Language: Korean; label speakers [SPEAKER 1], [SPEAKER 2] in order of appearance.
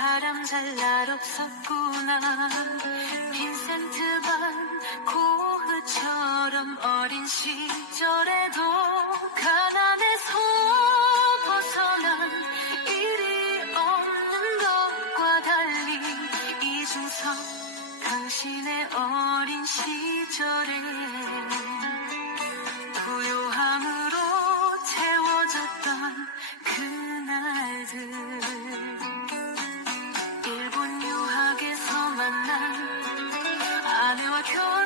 [SPEAKER 1] 바람 잘 날 없었구나. 빈센트 반 고흐처럼 어린 시절에도 가난에서 벗어난 일이 없는 것과 달리 이중섭 당신의 어린 시절에 고요함으로 채워졌던 그날들 I try.